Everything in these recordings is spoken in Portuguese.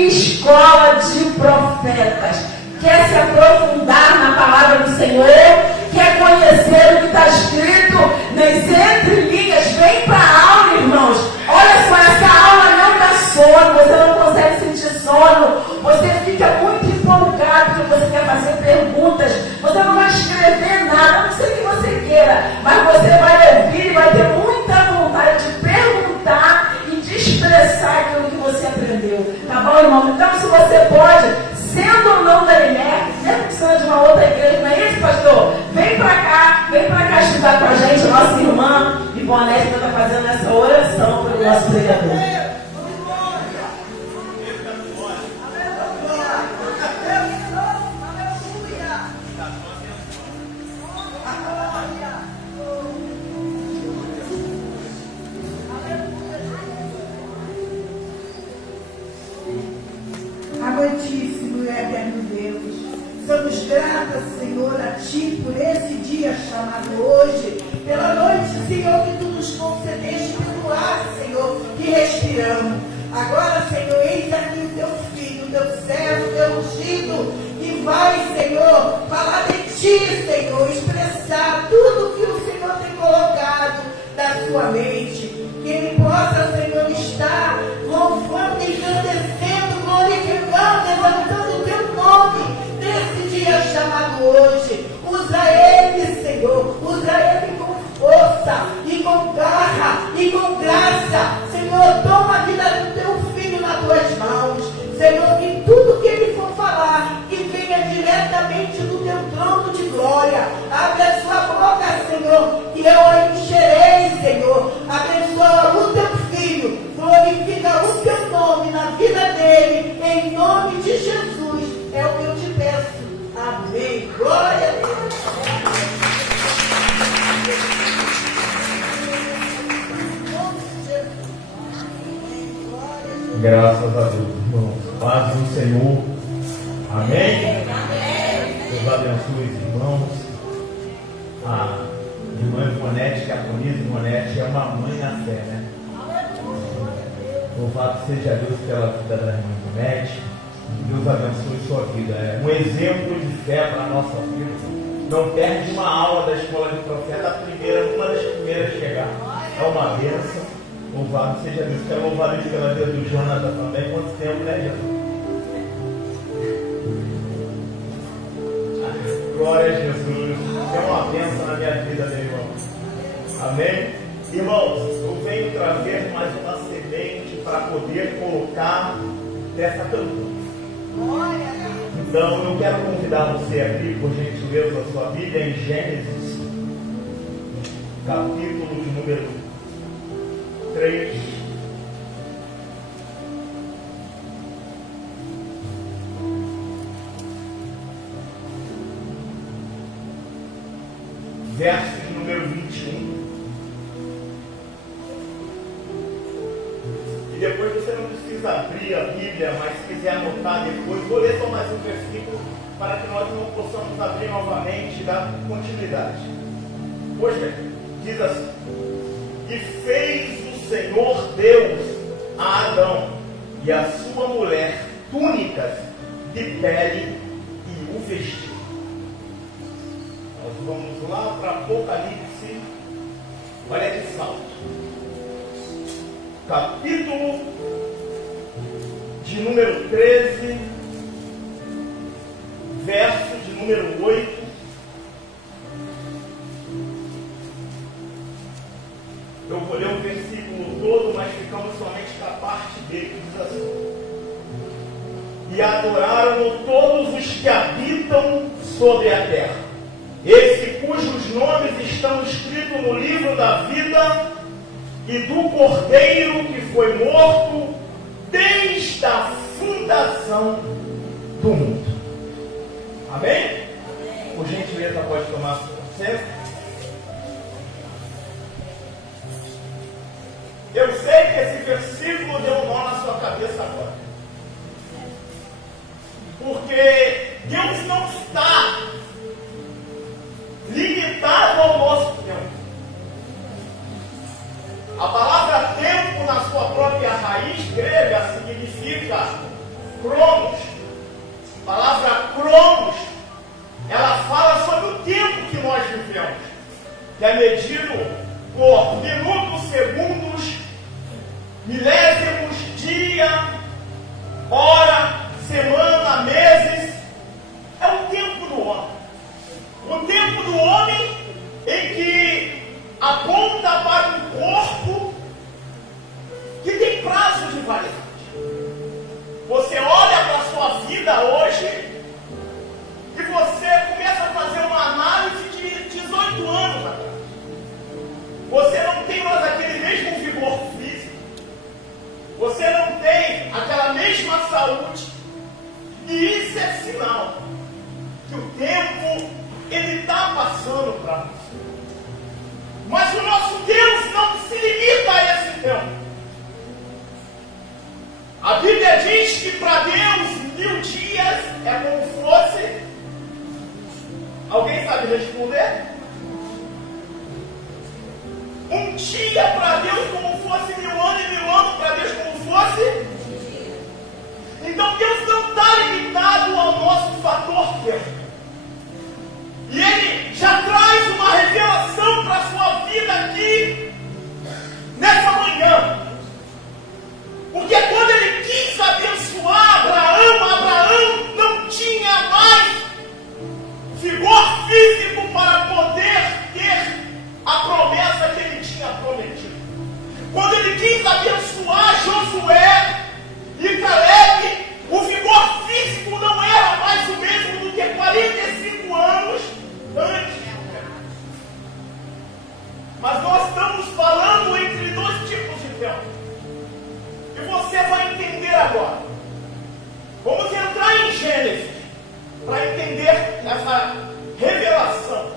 escola de profetas. Quer se aprofundar na palavra do Senhor? Quer conhecer o que está escrito nas entrelinhas? Vem para a aula, irmãos. Olha só, essa aula não dá sono, você não consegue sentir sono, você fica muito empolgado porque você quer fazer perguntas, você não vai escrever nada, a não ser que você queira, mas você vai ouvir e vai ter muita vontade de perguntar e de expressar aquilo que você aprendeu. Tá bom, irmão? Então, se você pode, sendo ou não da INEC, mesmo que seja de uma outra igreja, não é isso, pastor? Vem para cá estudar com a gente, nossa irmã Ivonete está fazendo essa oração pelo nosso pregador. Amantíssimo e eterno Deus, somos gratas, Senhor, a Ti por esse dia chamado hoje, pela noite, Senhor, que Tu nos concedeste pelo ar, Senhor, que respiramos. Agora, Senhor, eis aqui o Teu Filho, o Teu servo, o Teu ungido, que vai, Senhor, falar de Ti, Senhor, expressar tudo que o Senhor tem colocado na sua mente. Que Ele possa, Senhor, estar louvando, engrandecendo, glorificando, exaltando o Teu nome nesse dia chamado hoje. Usa Ele, Senhor, usa Ele com força e com garra e com graça. Senhor, toma a vida do Teu Filho nas Tuas mãos. Senhor, que tudo que Ele for falar, que venha diretamente do Teu trono de glória. Abre a sua boca, Senhor, que eu a encherei, Senhor. Abençoa o Teu Filho, glorifica o Teu nome na vida dele, em nome de Jesus. É o que eu te peço. Amém. Glória a Deus. Graças a Deus, irmãos. Paz do Senhor. Amém? Deus abençoe os irmãos. A irmã Ivonete, que a Bonita Ivonete é uma mãe na fé, né? Louvado seja Deus pela vida da irmã Ivonete. Deus abençoe sua vida. É um exemplo de fé para a nossa vida. Não perde uma aula da escola de profeta, uma das primeiras a chegar. É uma bênção. Louvado seja Deus. Quero louvar Deus pela vida do Jonathan também. Quanto tempo, né, Jonathan? Glória a Jesus. É uma bênção na minha vida, meu irmão. Amém? Irmãos, eu venho trazer mais uma semente para poder colocar nessa campanha. Então, eu quero convidar você a abrir, por gentileza, a sua Bíblia em Gênesis, capítulo de número 3. Verso de número 21. E depois você não precisa abrir a Bíblia, mas se quiser anotar depois, vou ler só mais um versículo para que nós não possamos abrir novamente e dar continuidade. Pois bem, diz assim: e fez o Senhor Deus a Adão e a sua mulher túnicas de pele e o vestiu. Nós vamos lá para Apocalipse, olha que salto. Capítulo de número 13, verso de número 8. Eu vou ler o versículo todo, mas ficamos somente com a parte dele que diz assim: e adoraram todos os que habitam sobre a terra, esse cujos nomes estão escritos no livro da vida e do Cordeiro que foi morto desde a fundação do mundo. Amém? Amém. Por gentileza, pode tomar assento. Eu sei que esse versículo deu um nó na sua cabeça agora. Porque Deus não está limitado ao nosso tempo. A palavra tempo, na sua própria raiz grega, significa Cronos. A palavra Cronos, ela fala sobre o tempo que nós vivemos, que é medido por minutos, segundos, milésimos, dia, hora, semana, meses. É o tempo do homem. O tempo do homem em que aponta para um corpo que tem prazo de validade. Você olha para a sua vida hoje e você começa a fazer uma análise de 18 anos atrás. Você não tem mais aquele mesmo vigor físico. Você não tem aquela mesma saúde. E isso é sinal que o tempo ele está passando para você. Mas o nosso Deus não se limita a esse tempo. A Bíblia diz que para Deus 1000 dias é como fosse. Alguém sabe responder? Um dia para Deus como fosse 1000 anos e 1000 anos para Deus como fosse. Então Deus não está limitado ao nosso fator tempo. E Ele já traz uma revelação para a sua vida aqui, nessa manhã. Porque quando Ele quis abençoar Abraão não tinha mais vigor físico para poder ter a promessa que Ele tinha prometido. Quando Ele quis abençoar Josué e Caleb, o vigor físico não era mais o mesmo do que 45 anos antes. Mas nós estamos falando entre dois tipos de tempo. E você vai entender agora. Vamos entrar em Gênesis para entender essa revelação.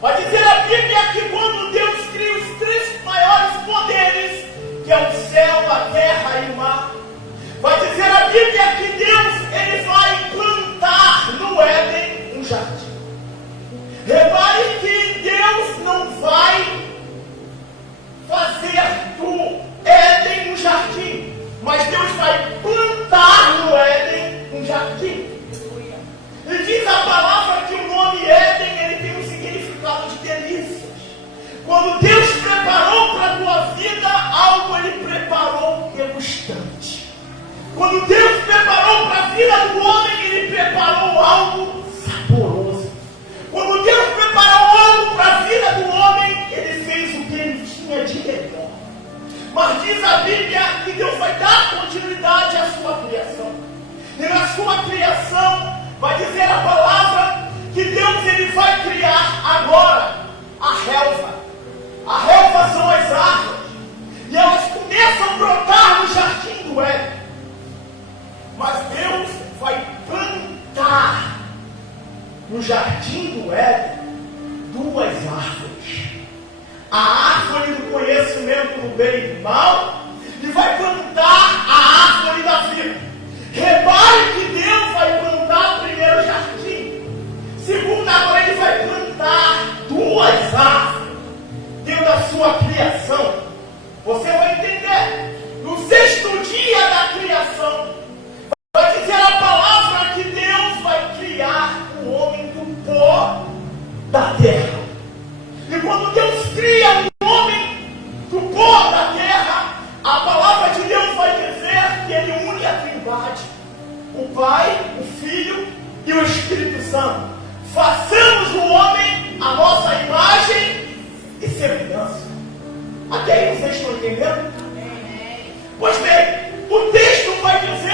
Vai dizer a Bíblia que quando Deus cria os 3 maiores poderes, que é o céu, a terra e o mar, vai dizer a Bíblia que Deus ele vai plantar no Éden um jardim. Repare que Deus não vai fazer do Éden um jardim, mas Deus vai plantar no Éden um jardim. E diz a palavra que o nome Éden ele tem um significado de delícias. Quando Deus preparou para a tua vida algo, Ele preparou degustante. Quando Deus preparou para a vida do homem, Ele preparou algo saboroso. Quando Deus preparou algo para a vida do homem, Ele fez o que Ele tinha de melhor. Mas diz a Bíblia que Deus vai dar continuidade à sua criação. E na sua criação, vai dizer a palavra que Deus ele vai criar agora a relva. A relva são as árvores. E elas começam a brotar no jardim do Éden. Mas Deus vai plantar no jardim do Éden 2 árvores. A árvore do conhecimento do bem e do mal, e vai plantar a árvore da vida. Repare que Deus vai plantar primeiro o jardim. Segundo, agora Ele vai plantar 2 árvores dentro da sua criação. Você vai entender. No 6º dia da criação, vai dizer a palavra que Deus vai criar o homem do pó da terra. E quando Deus cria um homem do pó da terra, a palavra de Deus vai dizer que Ele une a trindade, o Pai, o Filho e o Espírito Santo. Façamos o homem a nossa imagem e semelhança. Até aí vocês estão entendendo? Amém. Pois bem, o texto vai dizer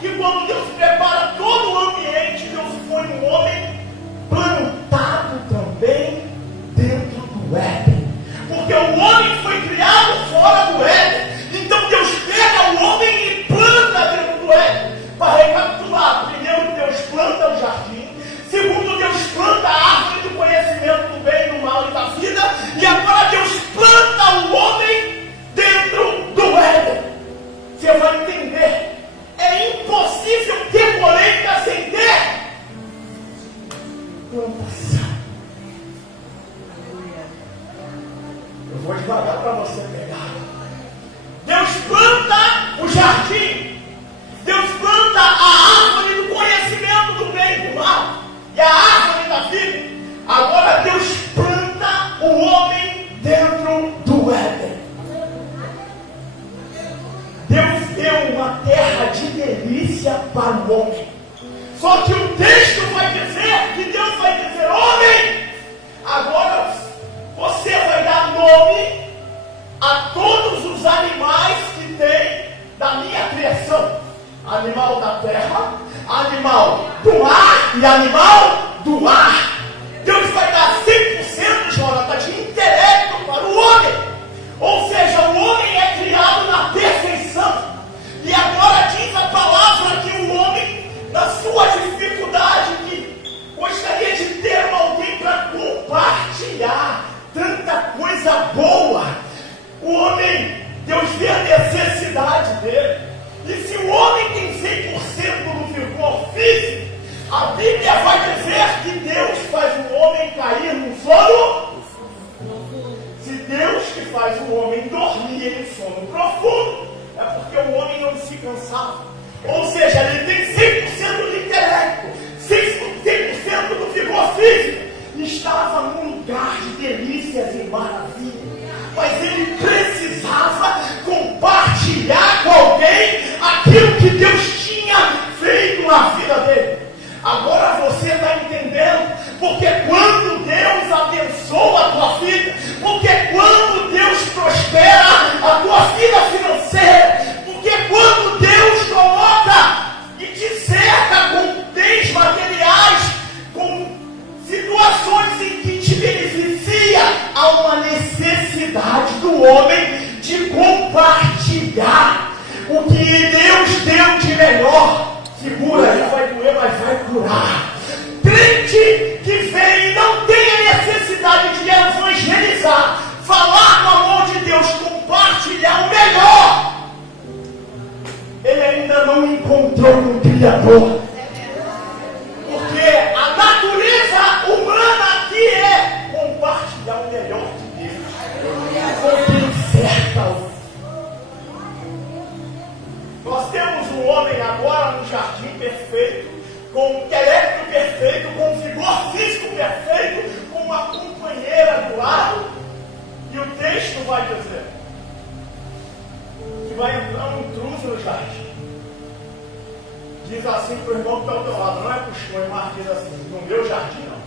que quando Deus prepara todo o ambiente, Deus foi um homem plantado também dentro do Éden. Porque o homem foi criado fora do Éden. Então Deus pega o homem e planta dentro do Éden. Para recapitular, primeiro Deus planta o jardim. Segundo, Deus planta a árvore do conhecimento do bem, do mal e da vida. E agora Deus planta o homem dentro do Éden. Você vai entender. É impossível ter colheita sem ter plantação. Eu vou devagar para você pegar. Deus planta o jardim. Deus planta terra de delícia para o homem. Só que o texto vai dizer, que Deus vai dizer: homem, agora você vai dar nome a todos os animais que tem da minha criação. Animal da terra, animal do ar e animal do ar. Deus vai dar 100%, Jonathan, de intelecto para o homem. Ou seja, o homem é criado na perfeição. E agora diz a palavra que o homem, na sua dificuldade, que gostaria de ter alguém para compartilhar tanta coisa boa. O homem, Deus vê a necessidade dele. E se o homem tem 100% no vigor físico, a Bíblia vai dizer que Deus faz o homem cair no sono. Se Deus que faz o homem dormir em sono profundo, é porque o homem não se cansava. Ou seja, ele tem 100% do intelecto, 100% do vigor físico. Estava num lugar de delícias e maravilhas. Mas ele precisava compartilhar com alguém aquilo que Deus tinha feito na vida dele. Agora você está entendendo? Porque quando Deus abençoa a tua vida, porque quando Deus prospera a tua vida financeira, porque quando Deus coloca e te cerca com bens materiais, com situações em que te beneficia, há uma necessidade do homem de compartilhar o que Deus deu de melhor. Segura aí, vai doer, mas vai curar. Crente que vem e não tem a necessidade de evangelizar, falar com o amor de Deus, compartilhar o melhor, ele ainda não encontrou um Criador. Porque a natureza humana aqui é compartilhar o melhor de Deus com quem cerca. Nós temos um homem agora no jardim perfeito, com um intelecto perfeito, com um vigor físico perfeito, com uma companheira do lado. E o texto vai dizer que vai entrar um intruso no jardim. Diz assim para o irmão que está ao teu lado: não é costume, mas diz assim: no meu jardim não.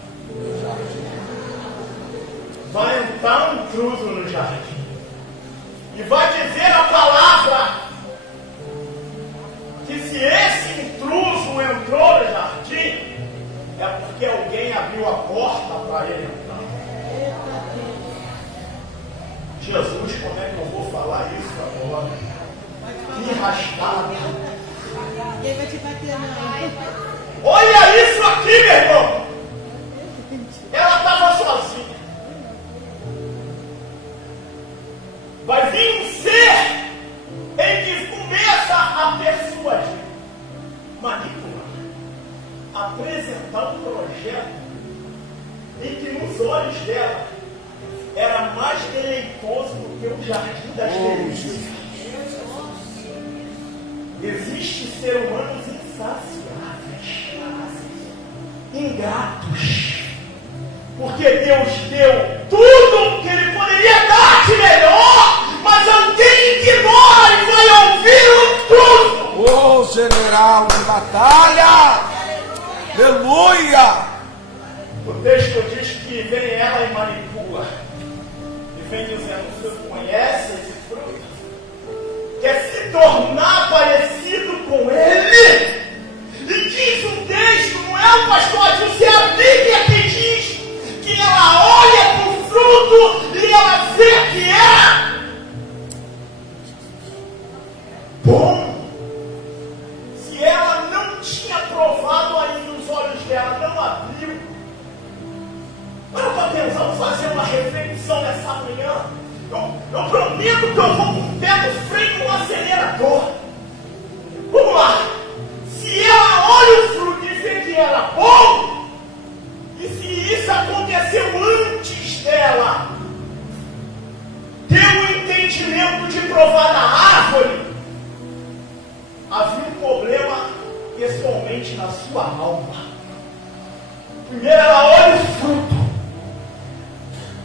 Vai entrar um intruso no jardim. E vai dizer a palavra que se esse intruso entrou no jardim, é porque alguém abriu a porta para ele entrar. Jesus, como é que eu vou falar isso agora? Que rasgado. Ninguém vai te bater, não. Olha isso aqui, meu irmão. Ela estava sozinha. Vai vir um ser em que começa a persuadir, manipular, apresentar um projeto em que nos olhos dela era mais deleitoso do que o jardim das delícias. Existem seres humanos insaciáveis, ingratos, porque Deus deu tudo que Ele poderia dar de melhor, mas alguém ignora e vai ouvir o tudo. Ô general de batalha! Aleluia! O texto diz que vem ela e manipula, e vem dizendo: você conhece esse fruto? Quer se tornar parecido com ele? E diz o texto, não é o pastor Adilson, é a Bíblia que diz que ela olha para o fruto e ela vê que é bom. Se ela não tinha provado ainda, os olhos dela não abriu. Para para pensar, vou fazer uma reflexão nessa manhã. Eu prometo que eu vou com o pé no freio no acelerador. Vamos lá. Se ela olha o fruto e vê que era bom, e se isso aconteceu antes dela ter o entendimento de provar na árvore, havia um problema pessoalmente na sua alma. Primeiro ela olha o fruto.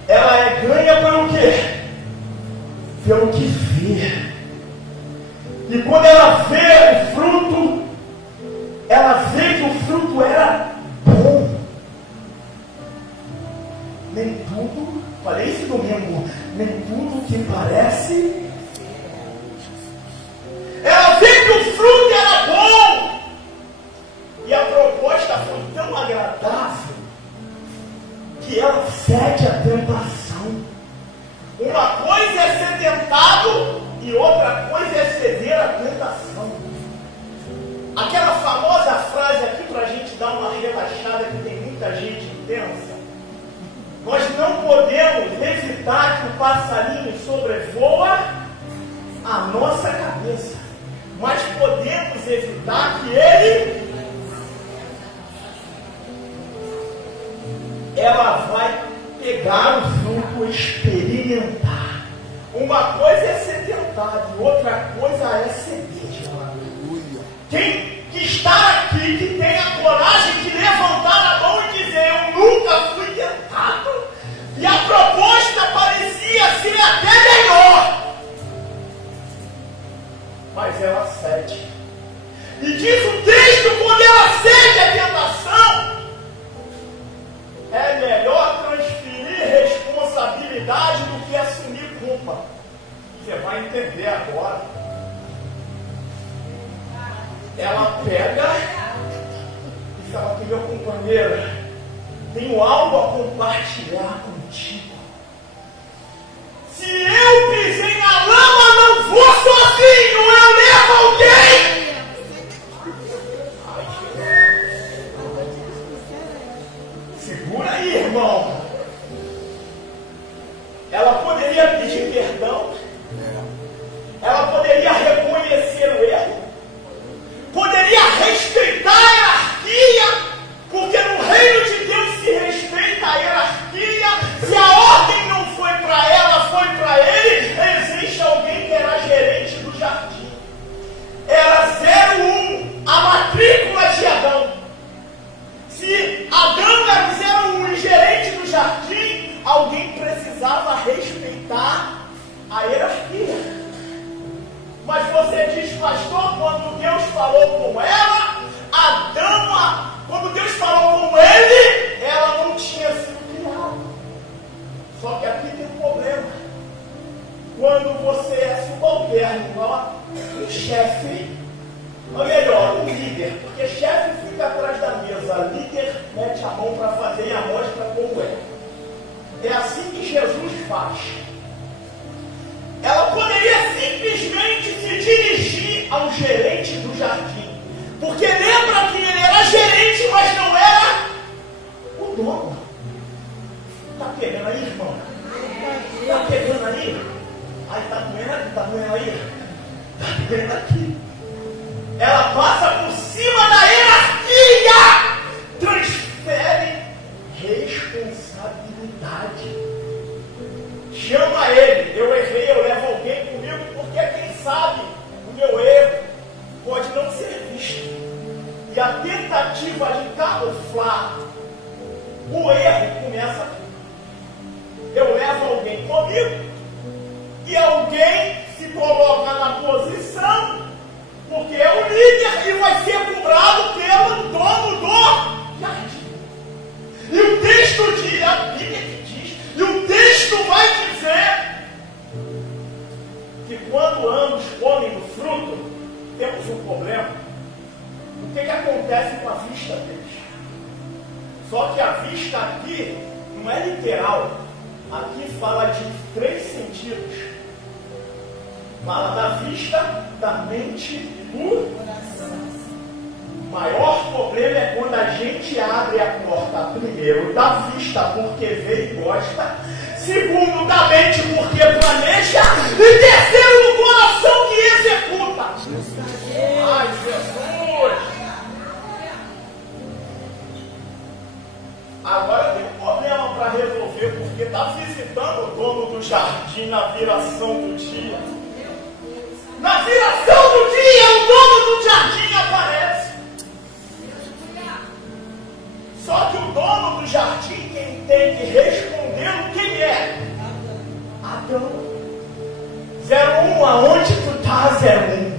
Ela é ganha pelo quê? Pelo que vê. E quando ela vê o fruto, ela vê que o fruto era bom. Nem tudo, falei isso domingo, nem tudo que parece. Ela vê que o fruto era bom. E a proposta foi tão agradável que ela cede à tentação. Uma coisa é ser tentado e outra coisa é ceder à tentação. Aquela famosa frase aqui para a gente dar uma relaxada, que tem muita gente intensa. Nós não podemos evitar que o passarinho sobrevoa a nossa cabeça, mas podemos evitar que ela vai pegar o fruto, experimentar. Uma coisa é ser tentado, e outra coisa é ceder. Aleluia. Quem que está aqui, que tem a coragem de levantar a mão e dizer: eu nunca fui tentado, e a proposta parecia ser até melhor, mas ela cede. E diz o texto, quando ela cede a tentação, é melhor transferir responsabilidade do que assumir culpa. Você vai entender agora. Ela pega e fala: que meu companheiro, tenho algo a compartilhar contigo. Se eu pisei na lama, não vou sozinho, eu levo alguém. Segura aí, irmão. Ela poderia pedir perdão. Ela poderia reconhecer o erro. Poderia respeitar a hierarquia. Porque no reino de Deus se respeita a hierarquia. Se a ordem não foi para ela, foi para ele. Existe alguém que era gerente do jardim. Era 01, a matrícula de Adão. Se Adão era o 01 e gerente do jardim, alguém precisava respeitar a hierarquia. Mas você diz: pastor, quando Deus falou com ela, Adão, quando Deus falou com ele, ela não tinha sido criada. Só que aqui tem um problema. Quando você é subalterno, igual um chefe, ou melhor, um líder, porque chefe fica atrás da mesa, líder mete a mão para fazer e a mostra como é. É assim que Jesus faz. Ela poderia simplesmente se dirigir ao gerente do jardim, porque lembra que ele era gerente, mas não era o dono. Está pegando aí, irmão? Está pegando aí? Ai, está doendo aqui, está doendo aí? Está doendo aqui. Ela passa por cima da hierarquia, transfere responsabilidade. Chama ele: eu errei, eu levo alguém comigo, porque quem sabe o meu erro pode não ser visto. E a tentativa de camuflar o erro começa aqui. Eu levo alguém comigo e alguém se coloca na posição, porque é o líder e vai ser cobrado pelo dono do jardim. E o texto diz, a Bíblia que diz, e o texto vai dizer que quando ambos comem o fruto, temos um problema. O que acontece com a vista deles? Só que a vista aqui não é literal. Aqui fala de 3 sentidos. Fala da vista, da mente e do coração. O maior problema é quando a gente abre a porta, primeiro, da vista, porque vê e gosta. Segundo, da mente, porque planeja. E terceiro, do coração, que executa. Ai, Jesus! Agora tem um problema para resolver, porque está visitando o dono do jardim na viração do dia. Na viração do dia, o dono do jardim aparece. Só que o dono do jardim, quem tem que responder, quem é? Adão. 01, aonde tu tá, 01?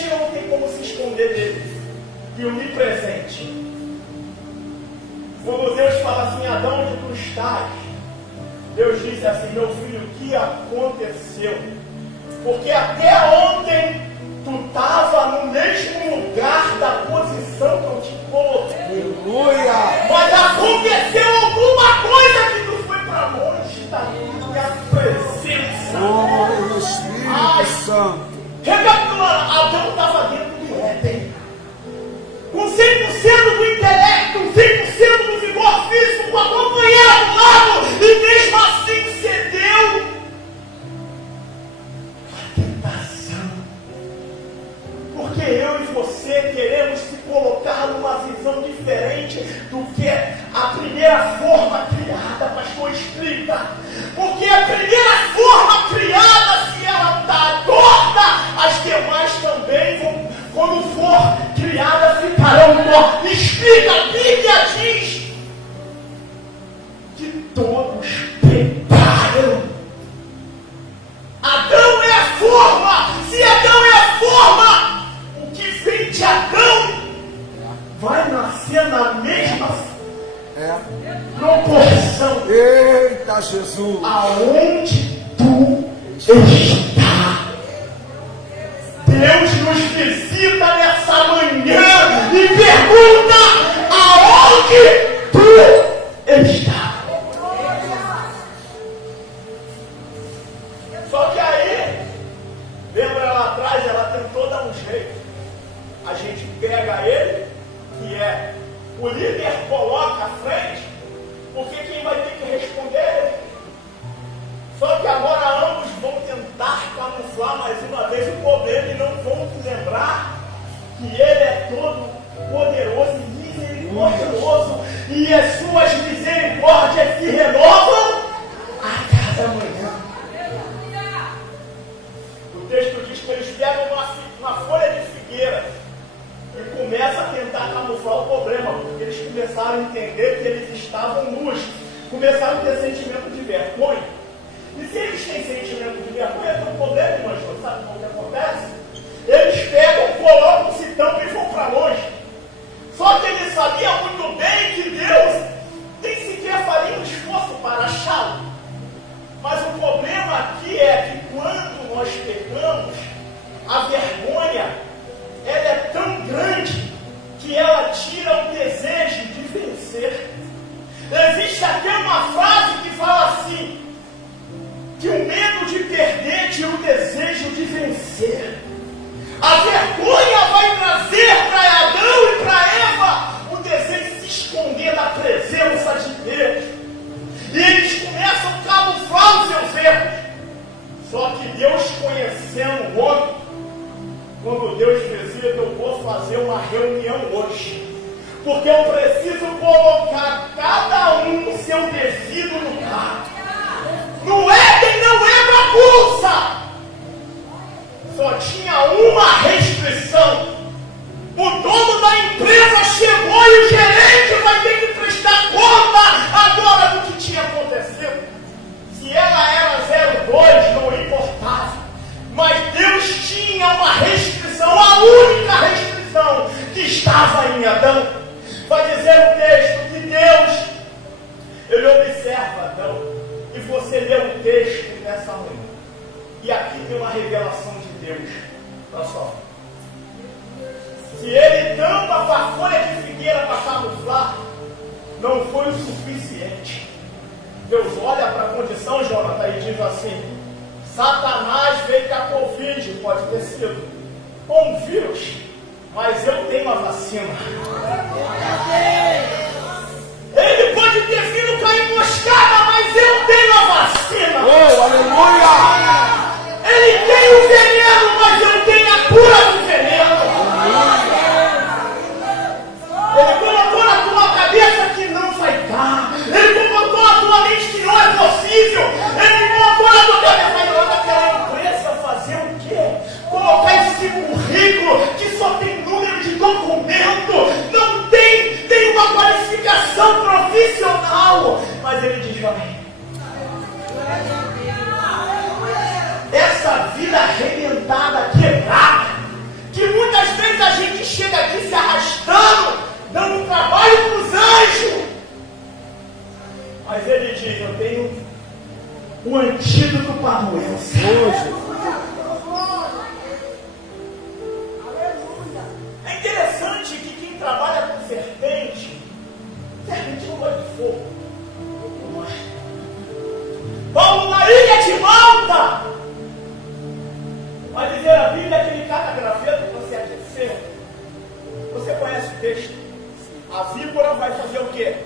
gente não tem como se esconder dele. E onipresente. Quando Deus fala assim, Adão, onde tu estás? Deus disse assim, meu filho, o que aconteceu? Porque até ontem tu estava no mesmo lugar da posição que eu te coloquei. Aleluia! Mas aconteceu alguma coisa que tu foi para longe da minha presença. Oh, Espírito Santo! Recapitulando, Adão estava dentro do Éden. Com 100% do intelecto, 100% do vigor físico, com a companheira do lado, e mesmo assim cedeu à tentação. Porque eu e você queremos se colocar numa visão diferente do que a primeira forma criada, pastor, explica. Porque a primeira forma criada, se ela está torta, as demais também vão, quando for criada, ficarão tortas. Explica, a Bíblia diz que todos pecaram. Adão é a forma. Se Adão é a forma, o que vem de Adão vai nascer na mesma proporção. Eita, Jesus! Aonde tu está? Deus nos visita nessa manhã e pergunta: aonde tu está? Só que aí, lembra lá atrás, ela tentou dar um jeito. A gente pega ele, que é o líder, coloca à frente, porque quem vai ter que responder é ele. Só que agora ambos vão tentar camuflar mais uma vez o problema e não vão se lembrar que ele é todo poderoso e misericordioso, e as suas misericórdias se renovam a cada manhã. O texto diz que eles pegam uma folha de figueira e começam a tentar camuflar o problema, porque eles começaram a entender que eles estavam nus, começaram a ter sentimento de vergonha. E se eles têm sentimento de vergonha, tem um problema, irmãos, sabe o que acontece? Eles pegam, colocam-se tampa e vão para longe. Só que ele sabia muito bem que Deus nem sequer faria um esforço para achá-lo. Mas o problema aqui é que quando nós pecamos, a vergonha, ela é tão grande que ela tira o desejo de vencer. Existe até uma frase que fala assim, que o medo de perder tira o desejo de vencer. A vergonha vai trazer para Adão e para Eva o desejo de se esconder da presença de Deus. E eles começam a camuflar os seus erros. Só que Deus, conhecendo o homem, quando Deus visita, eu vou fazer uma reunião hoje. Porque eu preciso colocar cada um no seu devido lugar. No Éden não é bagunça. Só tinha uma restrição. O dono da empresa chegou e o gerente vai ter que prestar conta agora do que tinha acontecido. Se ela era 02, não importava. Mas Deus tinha uma restrição, a única restrição que estava em Adão. Vai dizer o texto que Deus, ele observa Adão. E você lê o texto nessa manhã. E aqui tem uma revelação de Deus para sua vida. Se ele tampa com a folha de figueira para camuflar, não foi o suficiente. Deus olha para a condição, Jonathan, e diz assim: Satanás veio com a Covid, pode ter sido, com um vírus, mas eu tenho a vacina. Ele pode ter vindo com a emboscada, mas eu tenho a vacina. Oh, aleluia! Ele tem o veneno, mas eu tenho a cura do veneno. Ele colocou na tua cabeça que não vai dar. Ele colocou na tua mente que não é possível. Ele colocou na tua cabeça, vai lá naquela empresa fazer o quê? Colocar esse currículo que só tem número de documento, não tem uma qualificação profissional. Mas ele diz: vai. Essa vida arrebentada, quebrada, que texto. A víbora vai fazer o quê?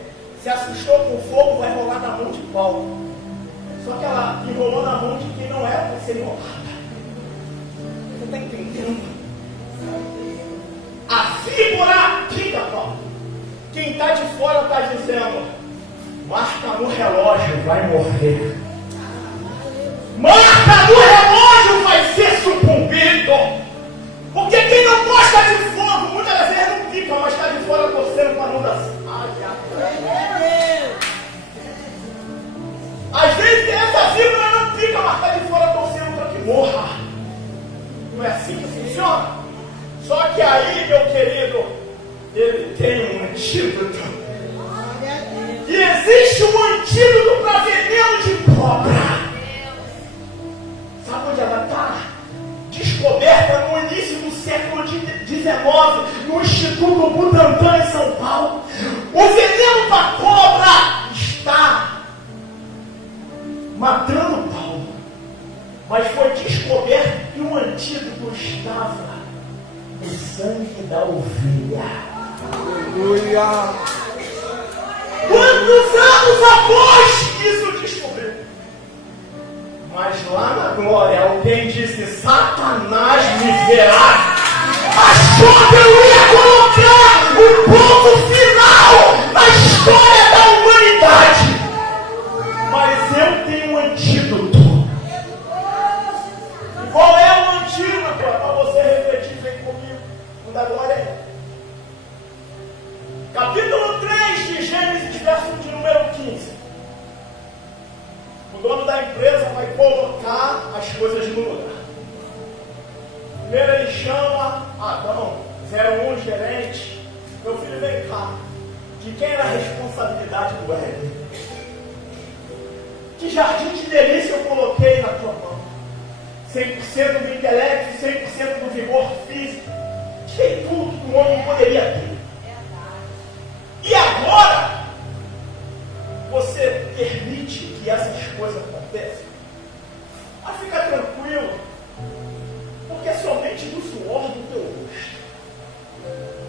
Se assustou com o fogo, vai rolar na mão de Paulo. Só que ela enrolou na mão de quem não era para ser enrolada. Você está entendendo? A víbora, diga, Paulo. Quem está de fora está dizendo: marca no relógio, vai morrer. Marca no relógio, vai ser sucumbido. Porque quem não gosta de fogo, muitas vezes não fica, mas está de fora torcendo para não dar. Às vezes essa víbora não fica, mas está de fora torcendo para que morra. Não é assim que funciona? Só que aí, meu querido, ele tem um antídoto. E existe um antídoto para veneno de cobra. Sabe onde ela está? Descoberta no início do século XIX, no Instituto Butantan, em São Paulo. O veneno da cobra está matando Paulo. Mas foi descoberto que o antídoto estava no sangue da ovelha. Aleluia. Quantos anos após isso descobriu? Mas lá na glória alguém disse: Satanás miserável, achou que eu ia colocar o ponto final na história da humanidade. Mas eu tenho um antídoto. E qual é o antídoto? Para você refletir, vem comigo. O da glória. Capítulo 3 de Gênesis, verso de número 15. O dono da empresa vai colocar as coisas no lugar. Primeiro ele chama Adão, 01 gerente. Meu filho, vem cá. De quem era a responsabilidade do Éden? Que jardim de delícia eu coloquei na tua mão? 100% do intelecto, 100% do vigor físico. Tirei tudo que o homem poderia ter. E agora, você permite que essas coisas aconteçam? Mas fica tranquilo, porque é somente do suor do teu rosto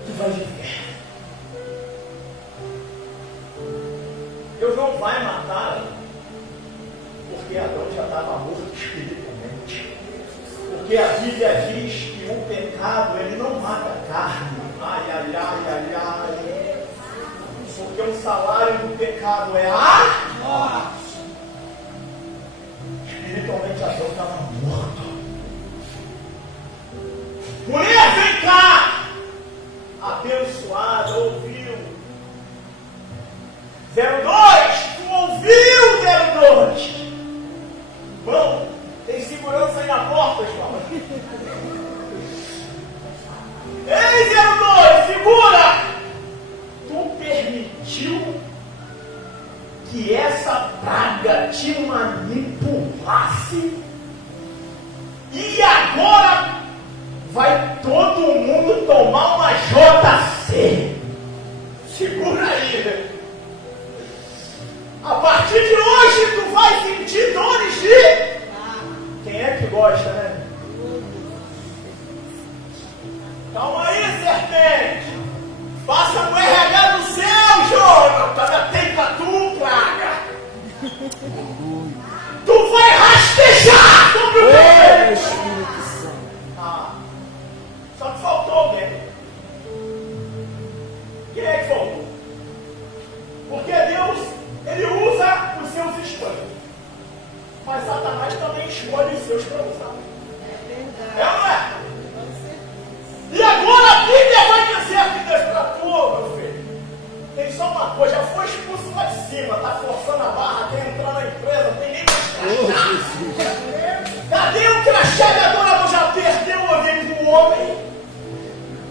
que vai viver. Deus não vai matar, porque Adão já estava morto espiritualmente. Porque a Bíblia diz que o pecado, ele não mata a carne. Ai, ai, ai, ai, ai. Porque o salário do pecado é a morte. Espiritualmente Adão estava morto. Mulher, vem cá! Abençoada, ouviu? 02, tu ouviu 02? Bom, tem segurança aí na porta, João. Ei, 02, segura! Tu permitiu que essa praga te manipulasse e agora vai todo mundo tomar uma JC. Segura aí. A partir de hoje tu vai sentir dores de... Quem é que gosta, né? Calma aí, serpente. Passa no RH do céu, Jonathan. Tem pra tu, praga. Tu vai rastejar sobre o Ô, Espírito Santo. Só que faltou alguém. Quem é que faltou? Porque Deus, ele usa os seus escolhas. Mas Satanás também escolhe os seus para usar. É ou não é? E agora a Bíblia vai dizer que Deus para tu, meu filho. Tem só uma coisa, já foi expulso lá de cima, tá forçando a barra, quer entrar na empresa, tem nem mais crachá. Cadê o crachá que agora já perdeu o olho pro homem?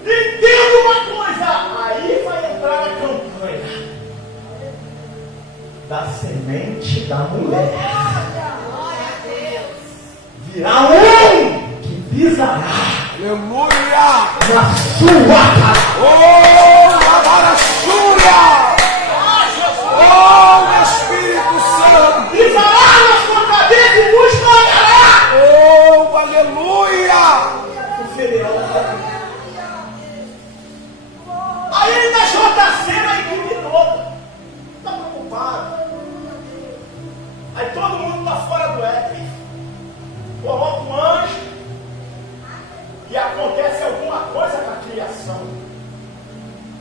Entenda uma coisa, aí vai entrar a campanha da semente da mulher. Virá um que pisará. Aleluia! Na sua casa. Oh, Labarachúria! Oh, Espírito Santo! Pisará na sua cabeça e vos pagará. Oh, aleluia! O ferião. Aí acontece alguma coisa com a criação.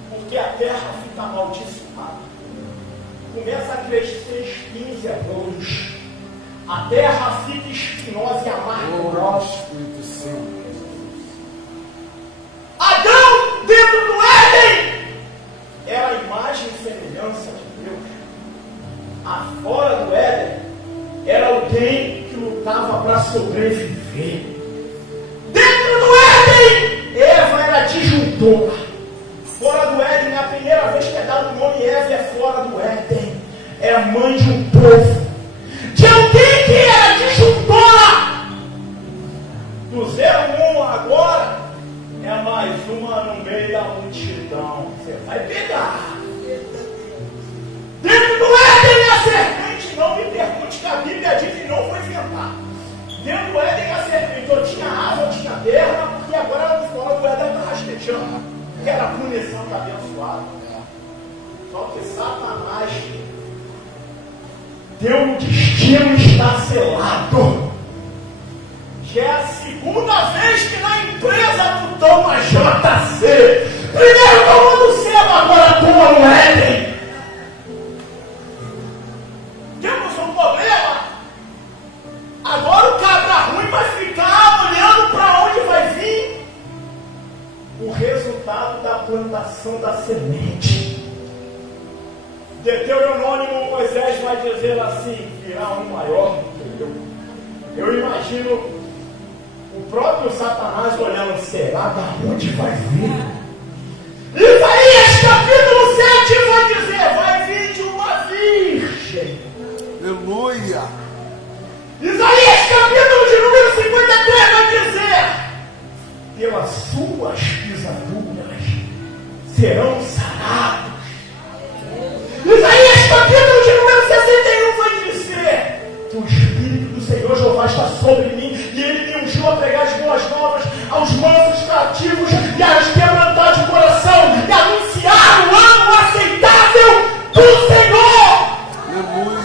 Porque a terra fica amaldiçoada. Começa a crescer espinhos e abrolhos. A terra fica espinhosa e amarga. Espírito Santo. Adão, dentro do Éden, era a imagem e semelhança de Deus. Fora do Éden, era alguém que lutava para sobreviver. Dentro do Éden, Eva era disjuntora. Fora do Éden, a primeira vez que é dado o nome Eva é fora do Éden. É a mãe de um povo. De alguém que era disjuntora. Do 01 agora, é mais uma no meio da multidão. Você vai pegar. Dentro do Éden, a serpente, não me pergunte que a Bíblia diz que não foi inventada. Dentro do Éden, a serpente, eu tinha asa, eu tinha perna, porque agora ela fora do Éden está rastejando. Que era a punição da abençoada. Só que Satanás deu um destino está selado. Que é a segunda vez que na empresa tu toma JC. Primeiro tomou no céu, agora toma no Éden. Temos um problema. Agora o cabra ruim vai ficar olhando para onde vai vir o resultado da plantação da semente. Deuteronômio, Moisés vai dizer assim: virá um maior do que eu. Eu imagino o próprio Satanás olhando: será da onde vai vir? Isaías capítulo 7 vai dizer: vai vir de uma virgem. Aleluia. Isaías capítulo de número 53 vai dizer: pelas suas pisaduras serão sarados. Isaías capítulo de número 61 vai dizer: que o Espírito do Senhor Jeová está sobre mim, e Ele me ungiu a pregar as boas novas aos mansos cativos e aos quebrantados de coração, e anunciar o ano aceitável do Senhor. Aleluia.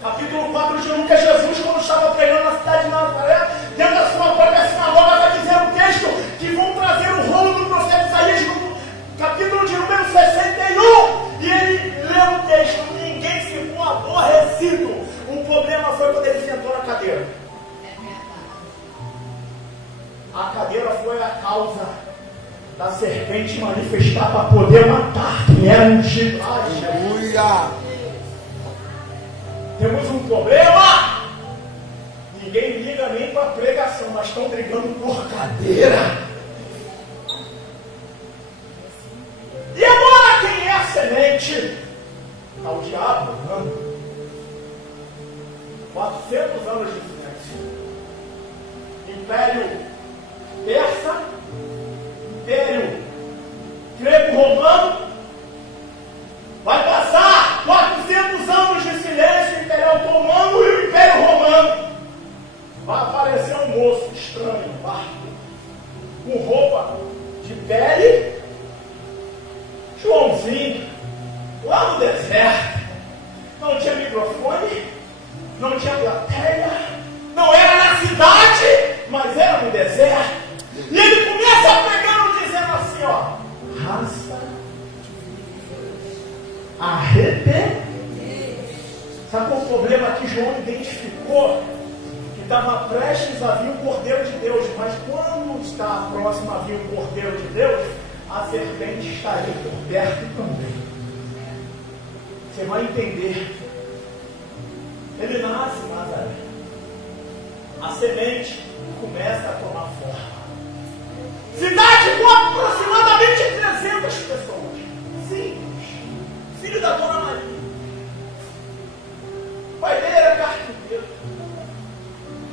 Capítulo 4 de Lucas, Jesus, quando estava pregando na cidade de Nazaré, dentro da sua própria sinagoga, vai dizer um texto que vão trazer o rolo do profeta Isaías, no capítulo de número 61, e ele leu o texto: ninguém ficou aborrecido. O problema foi quando ele sentou na cadeira. A cadeira foi a causa da serpente manifestar para poder matar quem era ungido. Aleluia. Temos um problema. Ninguém liga nem para a pregação, mas estão brigando por cadeira. E agora quem é a semente? Está o diabo, não? 400 anos de silêncio. Império persa, Império grego-romano. Vai passar 400 anos de silêncio, Império Otomano e o Império Romano. Vai aparecer um moço estranho, barco, com roupa de pele, Joãozinho, lá no deserto. Não tinha microfone, não tinha plateia, não era na cidade, mas era no deserto. E ele começa pregando, dizendo assim, ó: raça arrependida. Sabe qual o problema que João identificou? Que estava prestes a vir o Cordeiro de Deus, mas quando está próximo a vir o Cordeiro de Deus, a serpente está ali por perto também. Você vai entender. Ele nasce em Nazaré. A semente começa a tomar forma. Cidade com aproximadamente 300 pessoas. Simples. Filho da Dona Maria. O pai dele era carpinteiro.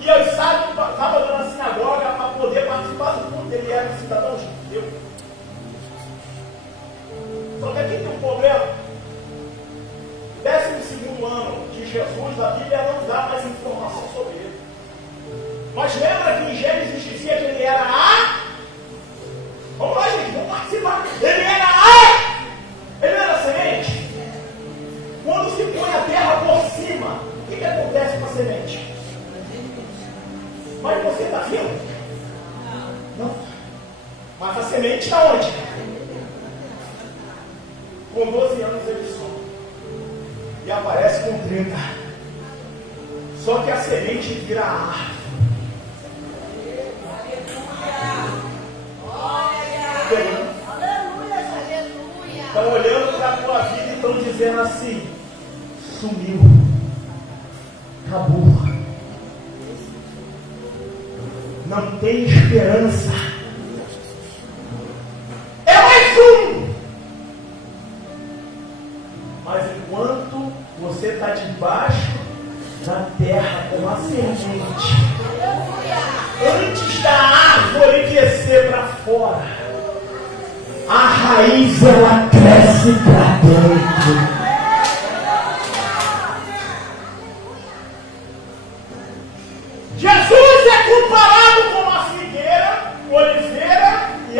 E aos sábados estava na sinagoga para poder participar do culto. Ele era um cidadão judeu. Só que aqui tem um problema. 12º ano de Jesus, a Bíblia não dá mais informação sobre ele. Mas lembra que em Gênesis dizia que ele era vamos lá, gente, vamos participar. Ele era semente. Quando se põe a terra por cima, o que acontece com a semente? Mas você está vendo? Mas a semente está onde? Com 12 anos ele some. E aparece com 30. Só que a semente vira a árvore. Estão olhando para a tua vida e estão dizendo assim: sumiu, acabou, não tem esperança, é mais um. Mas enquanto você está debaixo da terra como a semente, antes da árvore crescer para fora, a raiz ela cresce para dentro. Jesus é comparado com a figueira, oliveira e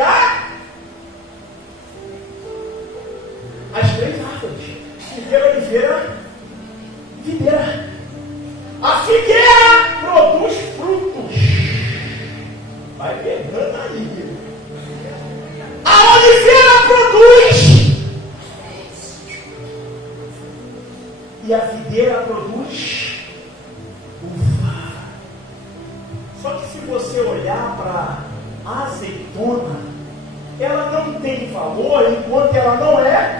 as três árvores: figueira, oliveira e videira. A figueira produz frutos. Vai pegando aí. A oliveira produz. E a videira produz uva. Só que se você olhar para a azeitona, ela não tem valor enquanto ela não é.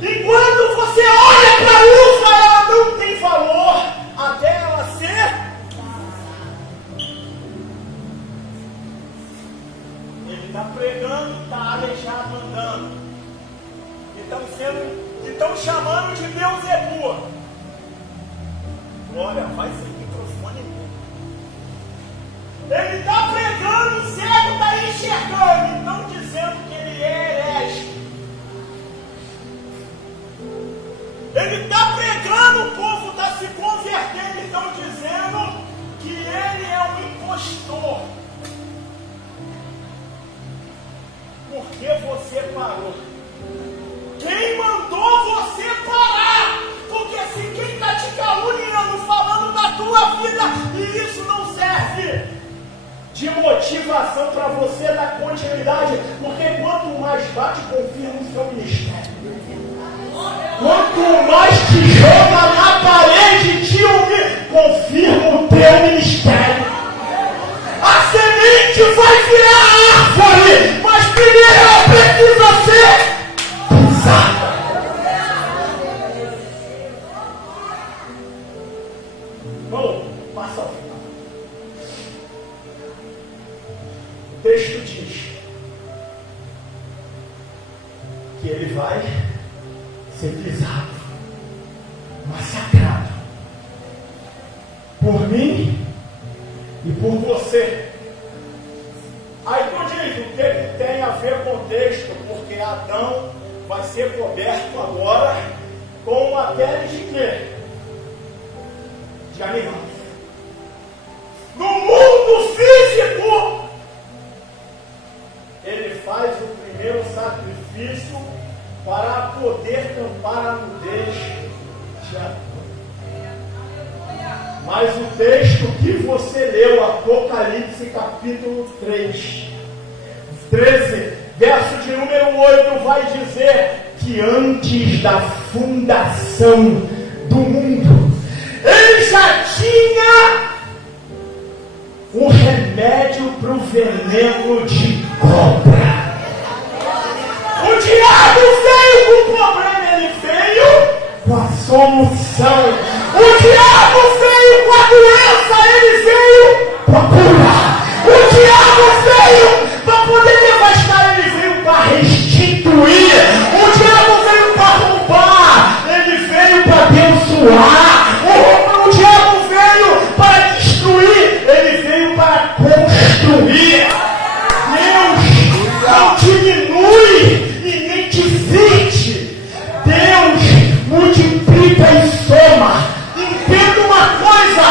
Enquanto você olha para a uva, ela não tem valor até ela ser. Ele está pregando, está aleijado andando. Estão chamando de Beelzebú. Olha, vai sem microfone. Ele está pregando, o cego está enxergando. Estão dizendo que ele é herege. Ele está pregando, o povo está se convertendo. Estão dizendo que ele é um impostor. Porque você parou? Quem mandou você parar? Porque se quem está te caluniando, falando da tua vida, e isso não serve de motivação para você dar continuidade, porque quanto mais bate, confirma o seu ministério. Quanto mais te joga na parede, te confirma o teu ministério. A semente vai virar árvore, mas primeiro ela precisa ser pisada. Vamos, passa ao final. O texto diz que ele vai ser pisado, massacrado por mim e por você. Aí tu diz, o que tem a ver com o texto? Porque Adão vai ser coberto agora com uma pele de quê? De animais. No mundo físico, ele faz o primeiro sacrifício para poder tampar a nudez de Adão. Mas o texto que você leu, Apocalipse capítulo 13, verso de número 8, vai dizer que antes da fundação do mundo, ele já tinha um remédio para o veneno de cobra. O diabo veio com o problema, ele veio com a solução. O diabo veio com a doença, ele veio com a cura. O diabo veio para poder devastar, ele veio para restituir. O diabo veio para roubar, ele veio para abençoar. O diabo veio para destruir, ele veio para construir. Deus não diminui e nem divide. Deus multiplica e soma. Entenda uma coisa: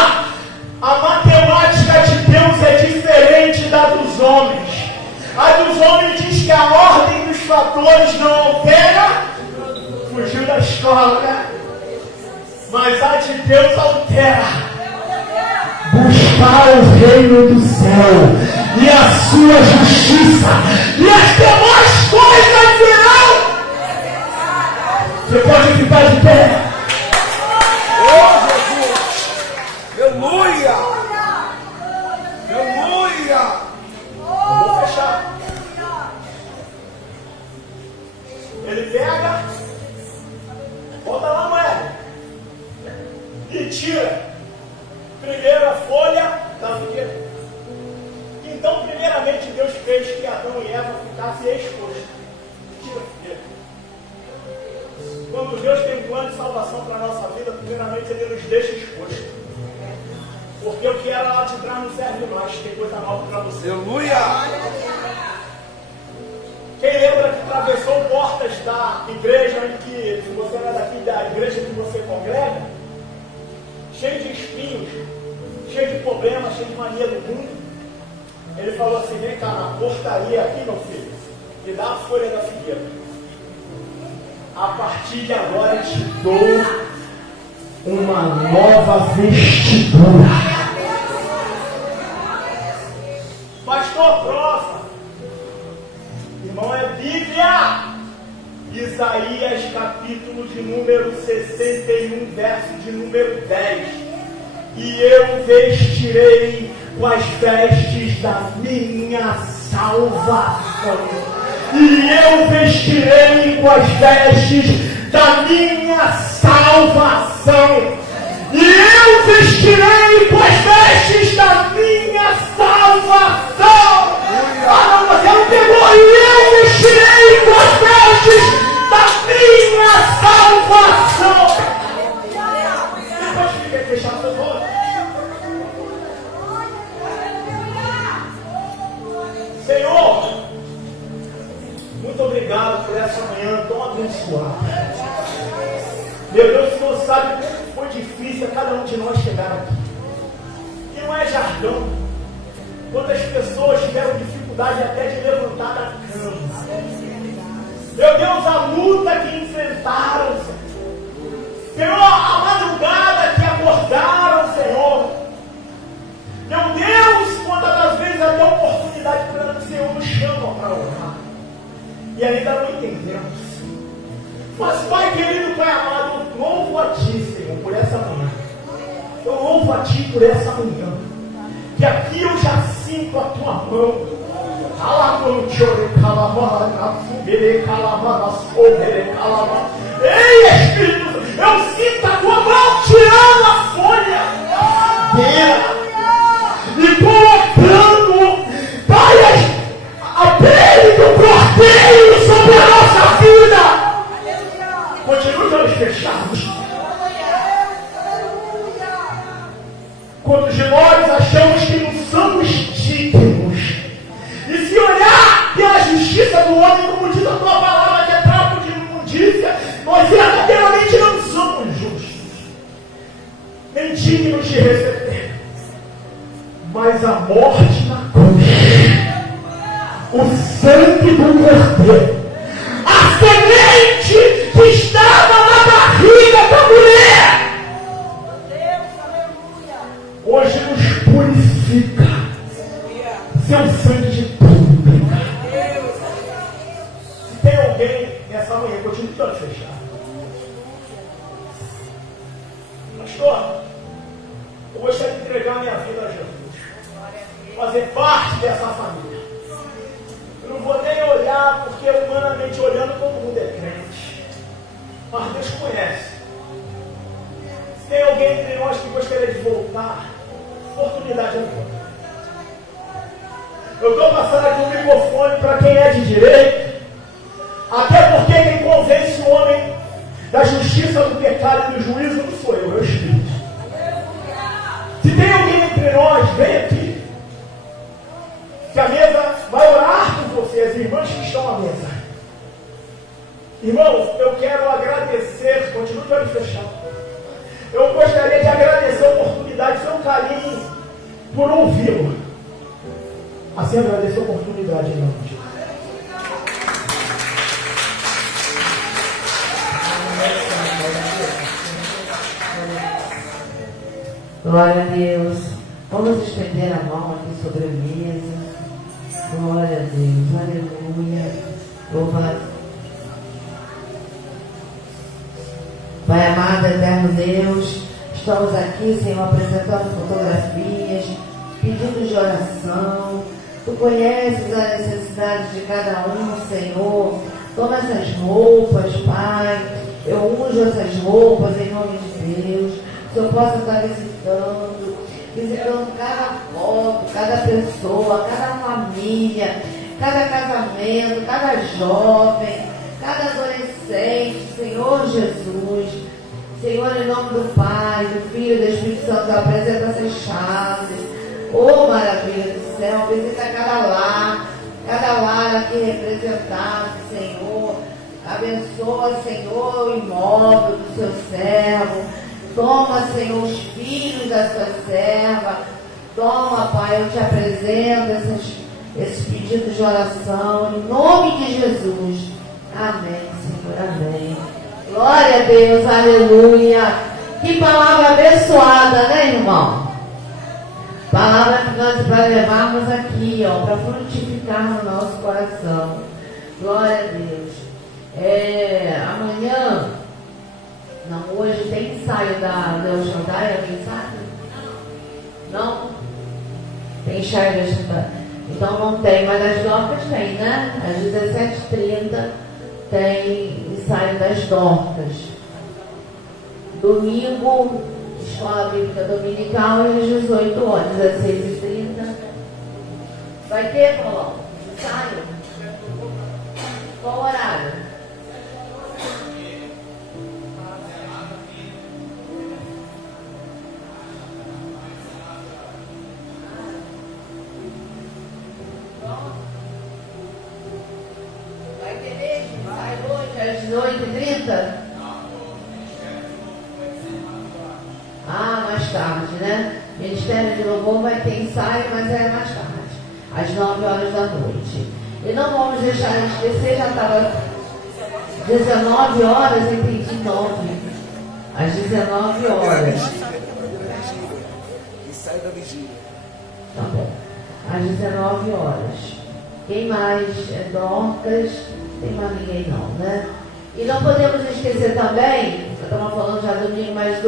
a matemática de Deus é diferente da dos homens. A dos homens diz que a ordem dos fatores não altera. Fugiu da escola, né? Mas a de Deus altera. Buscar o reino do céu e a sua justiça, e as demais coisas virão. Você pode ficar de pé. Oh, Jesus. Aleluia. Aleluia. Eu vou fechar. Ele pega, bota lá a moeda e tira primeira folha da figueira. Então, primeiramente, Deus fez que Adão e Eva ficassem expostos. Tira a figueira. Quando Deus tem um plano de salvação para a nossa vida, primeiramente Ele nos deixa expostos. Porque o que era lá de trás não serve mais, tem coisa nova para você. Aleluia. Quem lembra que atravessou portas da igreja em que, se você não é daqui, da igreja que você congrega, cheio de espinhos, cheio de problemas, cheio de mania do mundo, ele falou assim: vem cá, na portaria aqui, meu filho, me dá a folha da figueira. A partir de agora eu te dou uma nova vestidura. Pastor, prova. Irmão, é Bíblia. Isaías, capítulo de número 61, verso de número 10. E eu vestirei com as vestes da minha salvação. E eu vestirei com as vestes da minha salvação. E eu vestirei com as vestes da minha salvação. Ah, não, você não pegou. E eu vestirei com as vestes da minha salvação. Você pode fechar seus olhos? Senhor, muito obrigado por essa manhã tão abençoada. Meu Deus, o Senhor sabe como foi difícil a cada um de nós chegar aqui. E não é jargão. Quantas pessoas tiveram dificuldade até de levantar da cama. Meu Deus, a luta que enfrentaram, Senhor, a madrugada que acordaram, Senhor. Meu Deus, quantas das vezes até a oportunidade para o Senhor nos chama para orar. E ainda não entendemos. Mas, Pai querido, Pai amado, eu louvo a Ti, Senhor, por essa manhã. Eu louvo a Ti por essa manhã. Que aqui eu já sinto a Tua mão. Ei, Espírito, eu sinto a Tua mão tirando a folha e colocando, Pai, a pele do cordeiro sobre a nossa vida. Continue de olhos fechados. Quantos de nós achamos que não somos dignos? E se olhar pela justiça do homem, como diz a tua palavra, que é trapo de imundícia, nós verdadeiramente não somos justos, nem dignos de receber. Mas a morte na cruz, o sangue do cordeiro, a semente que estava na barriga da mulher, hoje nos purifica. Seu sangue de pública. Se tem alguém nessa manhã, continue de olhos fechados. Pastor, eu gostaria de entregar minha vida a Jesus, fazer parte dessa família. Eu não vou nem olhar, porque humanamente olhando todo mundo é crente, mas Deus conhece. Se tem alguém entre nós que gostaria de voltar, oportunidade é boa. Eu estou passando aqui o microfone para quem é de direito, até porque quem convence o homem da justiça, do pecado e do juízo não sou eu, é o Espírito. Se tem alguém entre nós, vem aqui, que a mesa vai orar por você, as irmãs que estão à mesa. Irmãos, eu quero agradecer, continue de olhos fechados. Eu gostaria de agradecer a oportunidade, seu carinho, por ouvi-lo. Assim agradecer a oportunidade, irmão. Glória a Deus. Vamos estender a mão aqui sobre a mesa. Glória a Deus, aleluia. Louvado. Pai amado, eterno Deus, estamos aqui, Senhor, apresentando fotografias, pedidos de oração. Tu conheces as necessidades de cada um, Senhor. Toma essas roupas, Pai. Eu unjo essas roupas em nome de Deus. Que eu possa estar visitando cada foto, cada pessoa, cada família, cada casamento, cada jovem, cada adolescente, Senhor Jesus. Senhor, em nome do Pai, do Filho e do Espírito Santo, eu apresento essas chaves. Oh, maravilha do céu, visita cada lar aqui representado, Senhor. Abençoa, Senhor, o imóvel do seu servo. Toma, Senhor, os filhos da sua serva. Toma, Pai, eu te apresento esses pedidos de oração, em nome de Jesus. Amém, Senhor, amém. Glória a Deus, aleluia. Que palavra abençoada, né, irmão? Palavra que nós para levarmos aqui, ó, para frutificar no nosso coração. Glória a Deus. Amanhã, não, hoje tem ensaio da El Shaddai, alguém sabe? Não? Tem ensaio da El Shaddai. Então não tem, mas as Dorcas tem, né? Às 17h30 tem ensaio das Dorcas. Domingo, Escola Bíblica Dominical, às 18 horas, 16h30. Vai ter, Paulão? Ensaio? Qual horário? Vai ter mesmo? Sai hoje às 18h30? Ah, mais tarde, né? Ministério de Louvor vai ter ensaio, mas é mais tarde, às 9 horas da noite. E não vamos deixar de esquecer, já estava 19 horas, entendi 9. Às 19 horas. E sai da vigília. Tá bom. Às 19 horas. Quem mais é Dorcas? Tem mais ninguém não, né? E não podemos esquecer também, estamos falando já domingo, mas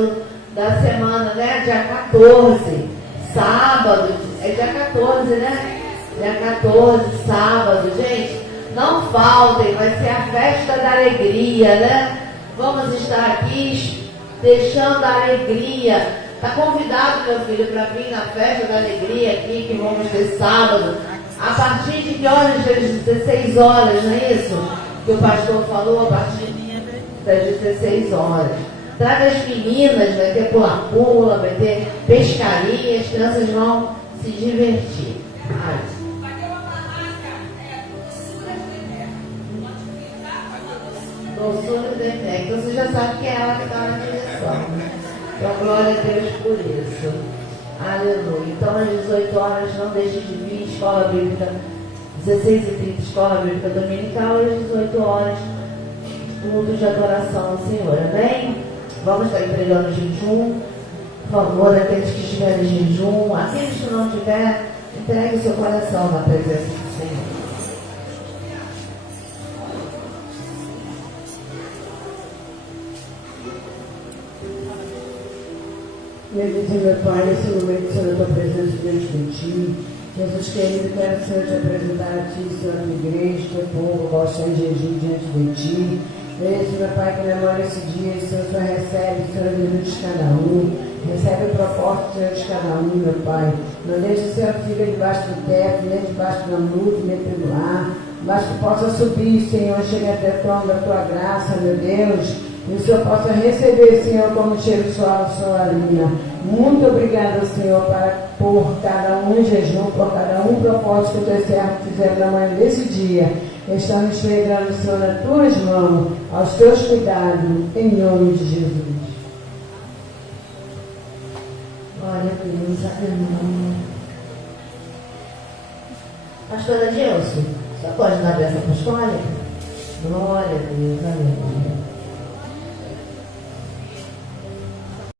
da semana, né? Dia 14, sábado, é dia 14, né? Dia 14, sábado, gente, não faltem, vai ser a festa da alegria, né? Vamos estar aqui deixando a alegria. Está convidado, meu filho, para vir na festa da alegria aqui, que vamos ter sábado. A partir de que horas? Das 16 horas, não é isso? Que o pastor falou, a partir das 16 horas. Traga as meninas, vai ter pula-pula, vai ter pescaria, as crianças vão se divertir. Ai. Doçura do Eterno. Então você já sabe que é ela que está na direção, né? Então glória a Deus por isso. Aleluia. Então às 18 horas não deixe de vir, Escola Bíblica, 16h30, Escola Bíblica Dominical, às 18 horas, culto de adoração ao Senhor. Amém? Vamos estar entregando jejum. Por favor, aqueles que estiverem em jejum, aqueles que não tiverem, entregue o seu coração na presença do Senhor. Bendito meu Pai, nesse momento, Senhor, a tua presença diante de ti. Jesus querido, quero, Senhor, te apresentar a ti, Senhor, a tua igreja, teu povo, qual está em jejum diante de ti. Esse, meu Pai, que memória esse dia, Senhor, recebe, Senhor, de cada um. Recebe o propósito, Senhor, de cada um, meu Pai. Não deixe o Senhor fica debaixo do teto, nem debaixo da nuvem, nem pelo ar. Mas que possa subir, Senhor, chegue até o trono da tua graça, meu Deus. E o Senhor possa receber, Senhor, como cheiro suave sua linha. Muito obrigada, Senhor, por cada um em jejum, por cada um propósito que o teu servo fizeram na manhã desse dia. Estamos entregando, Senhor, nas tuas mãos, aos teus cuidados, em nome de Jesus. Glória a Deus, aleluia. Pastora Gilson, você pode dar a bênção apostólica? Glória a Deus, aleluia.